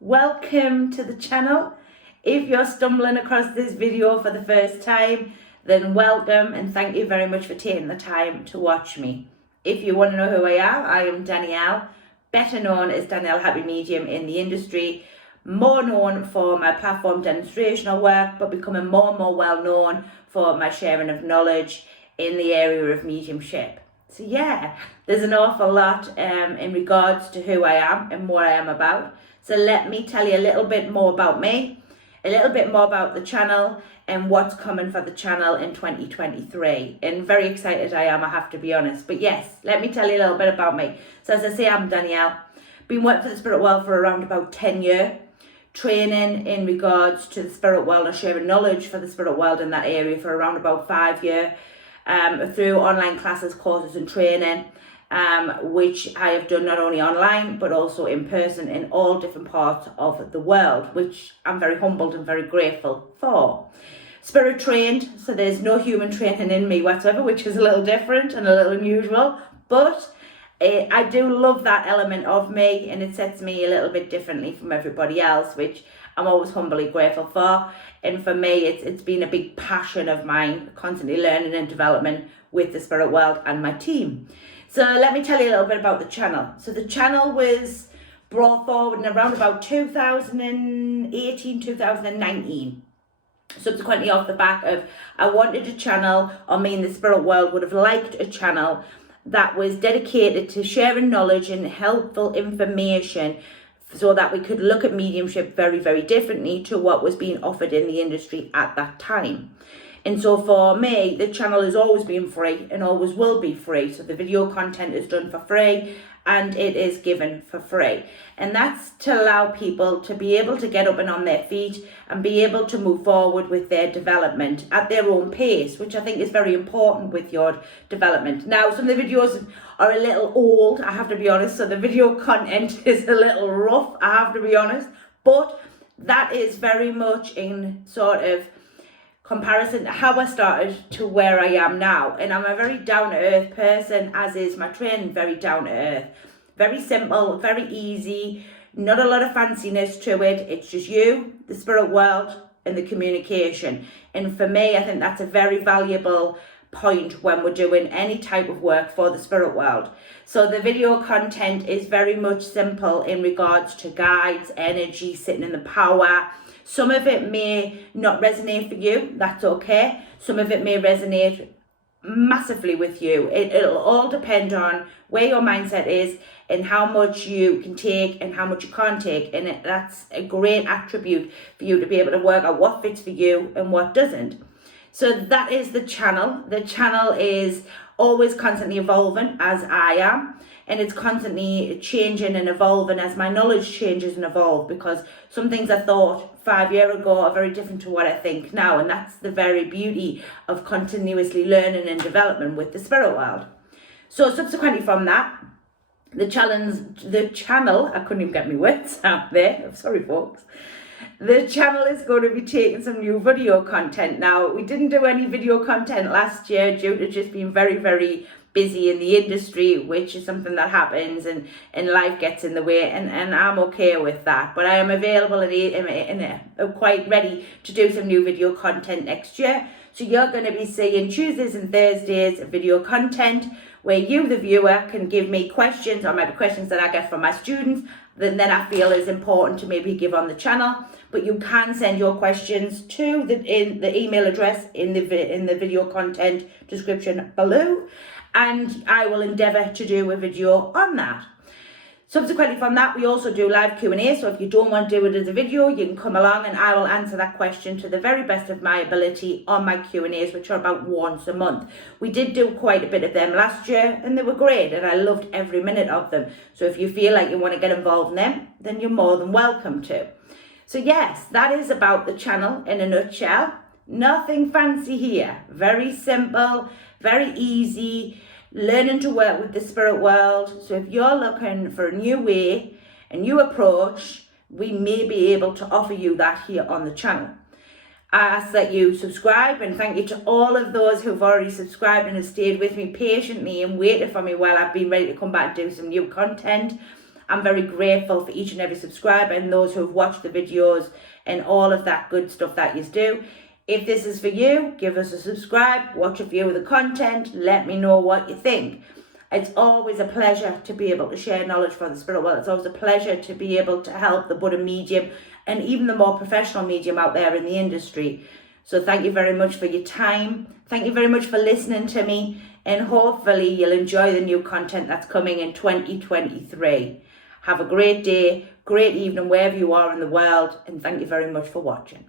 Welcome to the channel. If you're stumbling across this video for the first time, then welcome and thank you very much for taking the time to watch me. If you want to know who I am Danielle, better known as Danielle The Happy Medium in the industry, more known for my platform demonstrational work, but becoming more and more well known for my sharing of knowledge in the area of mediumship. So yeah, there's an awful lot in regards to who I am and what I am about. So let me tell you a little bit more about me, a little bit more about the channel and what's coming for the channel in 2023. And very excited I am, I have to be honest. But yes, let me tell you a little bit about me. So as I say, I'm Danielle. Been working for the spirit world for around about 10 years. Training in regards to the spirit world or sharing knowledge for the spirit world in that area for around about 5 years. Through online classes, courses and training, which I have done not only online but also in person in all different parts of the world, which I'm very humbled and very grateful for. Spirit trained, so there's no human training in me whatsoever, which is a little different and a little unusual, but I do love that element of me, and it sets me a little bit differently from everybody else, which I'm always humbly grateful for. And for me, it's been a big passion of mine, constantly learning and development with the spirit world and my team. So let me tell you a little bit about the channel. So the channel was brought forward in around about 2018, 2019. Subsequently off the back of, I wanted a channel, or me in the spirit world would have liked a channel that was dedicated to sharing knowledge and helpful information so that we could look at mediumship very, very differently to what was being offered in the industry at that time. And so for me, the channel has always been free and always will be free. So the video content is done for free and it is given for free. And that's to allow people to be able to get up and on their feet and be able to move forward with their development at their own pace, which I think is very important with your development. Now, some of the videos are a little old, I have to be honest. So the video content is a little rough, I have to be honest. But that is very much in sort of comparison to how I started to where I am now. And I'm a very down-to-earth person, as is my training, very down-to-earth. Very simple, very easy, not a lot of fanciness to it. It's just you, the spirit world, and the communication. And for me, I think that's a very valuable point when we're doing any type of work for the spirit world. So the video content is very much simple in regards to guides, energy, sitting in the power. Some of it may not resonate for you, that's okay. Some of it may resonate massively with you. It'll all depend on where your mindset is and how much you can take and how much you can't take. And that's a great attribute for you to be able to work out what fits for you and what doesn't. So that is the channel. The channel is always constantly evolving, as I am. And it's constantly changing and evolving as my knowledge changes and evolves, because some things I thought 5 years ago are very different to what I think now. And that's the very beauty of continuously learning and development with the spirit world. So subsequently from that, the channel, I couldn't even get my words out there. I'm sorry, folks. The channel is going to be taking some new video content. Now, we didn't do any video content last year due to just being very, very busy in the industry, which is something that happens and life gets in the way, and I'm okay with that. But I am available and quite ready to do some new video content next year. So you're going to be seeing Tuesdays and Thursdays video content where you, the viewer, can give me questions, or maybe questions that I get from my students that I feel is important to maybe give on the channel. But you can send your questions to the email address in the video content description below, and I will endeavour to do a video on that. Subsequently from that, we also do live Q&A, so if you don't want to do it as a video, you can come along and I will answer that question to the very best of my ability on my Q&As, which are about once a month. We did do quite a bit of them last year and they were great and I loved every minute of them. So if you feel like you want to get involved in them, then you're more than welcome to. So yes, that is about the channel in a nutshell. Nothing fancy here. Very simple, very easy. Learning to work with the spirit world. So if you're looking for a new way, a new approach, we may be able to offer you that here on the channel. I ask that you subscribe, and thank you to all of those who've already subscribed and have stayed with me patiently and waited for me while I've been ready to come back and do some new content. I'm very grateful for each and every subscriber and those who have watched the videos and all of that good stuff that you do. If this is for you, give us a subscribe, watch a few of the content, let me know what you think. It's always a pleasure to be able to share knowledge for the spirit world. It's always a pleasure to be able to help the budding medium and even the more professional medium out there in the industry. So thank you very much for your time. Thank you very much for listening to me. And hopefully you'll enjoy the new content that's coming in 2023. Have a great day, great evening, wherever you are in the world. And thank you very much for watching.